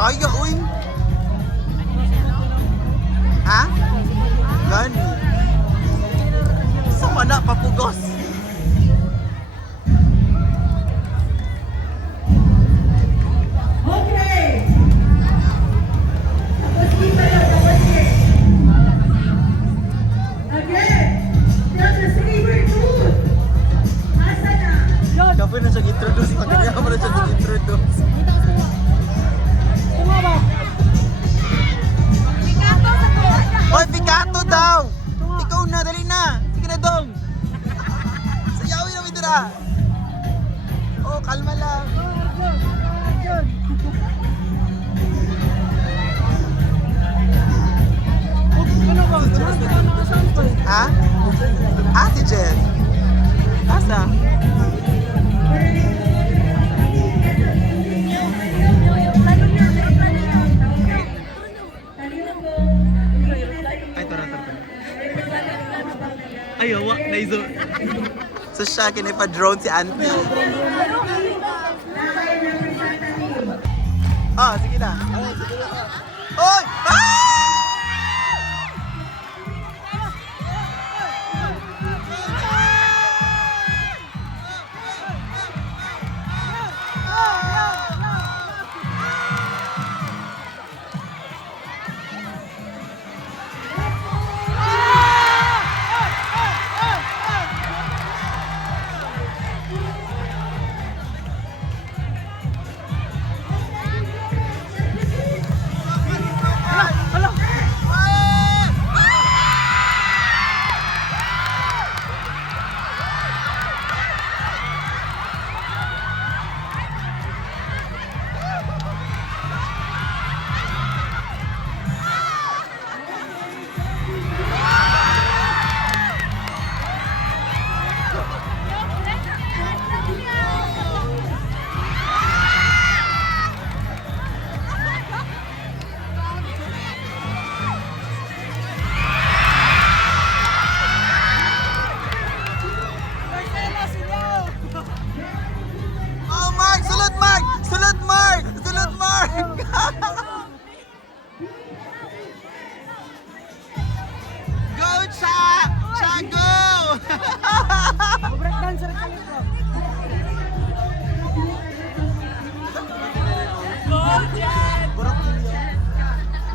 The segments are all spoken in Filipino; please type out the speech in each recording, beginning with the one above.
Kaya, uy. Ha? Gani. Sama na, papugos. Dapat na siya introduce. Pagkanya mo na siya introduce. Hoy, Picato daw! Ikaw na, dali na! Sige na, Dong! Sayawin na, Midura! Oh, kalma lang. Ha? Ah, si Jen. Asa? Ay, tara. Ayaw, wak na iso. So siya, kinipa-drone si Auntie. Ah, sige na. Oy! Ah!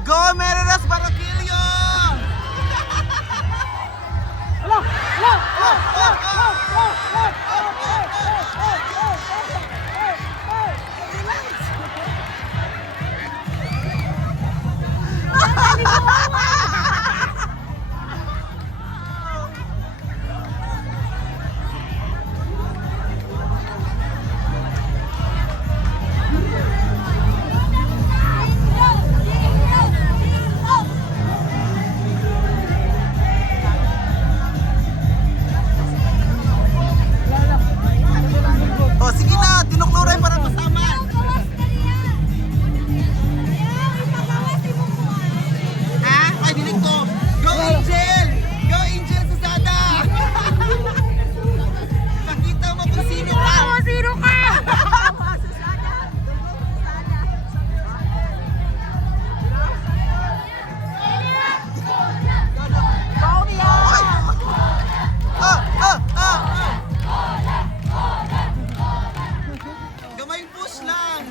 Go, Mereras Barroquillo! O, sige na, tinukluray para masama. Ha? Ay, dinig ko. Go, Angel! Go, Angel Susada! Pakita mo kung sino ka. Sino ka? Gamay push lang.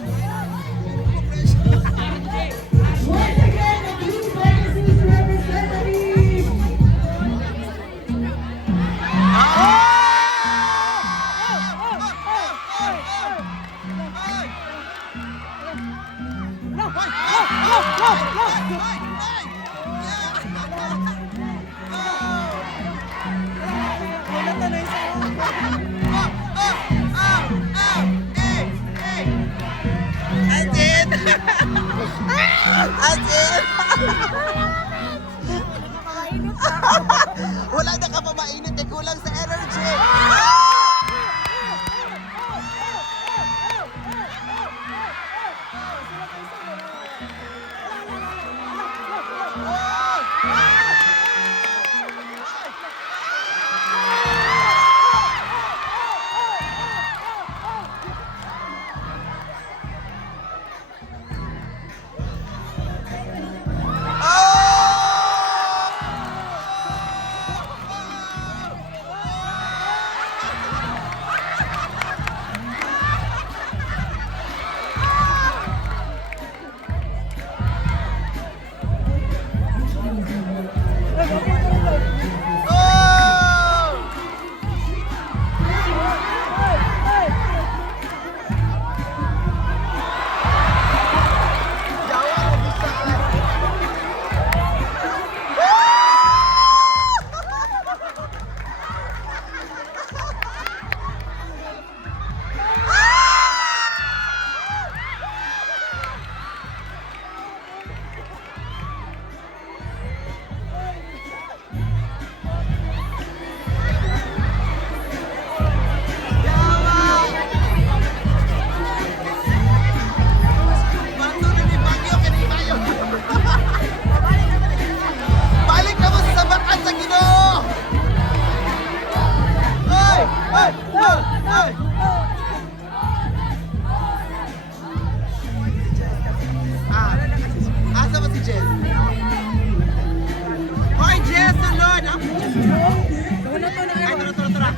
Asin! Wala na ka pa mainit eh, kulang sa energy! Jess. Hoy, Jess, sunod! Ah, Jess. Ay, tura.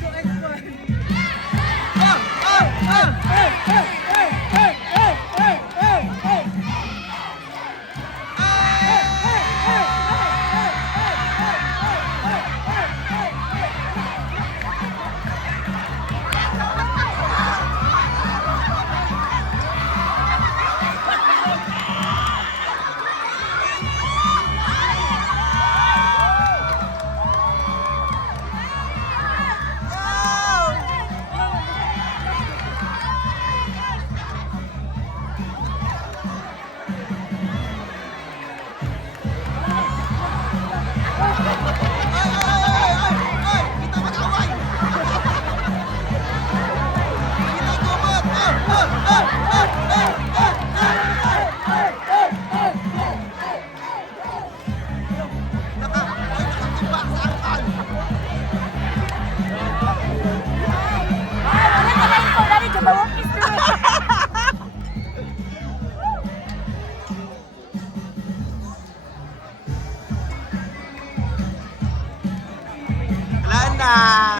Kita mag-away! Kita gumot!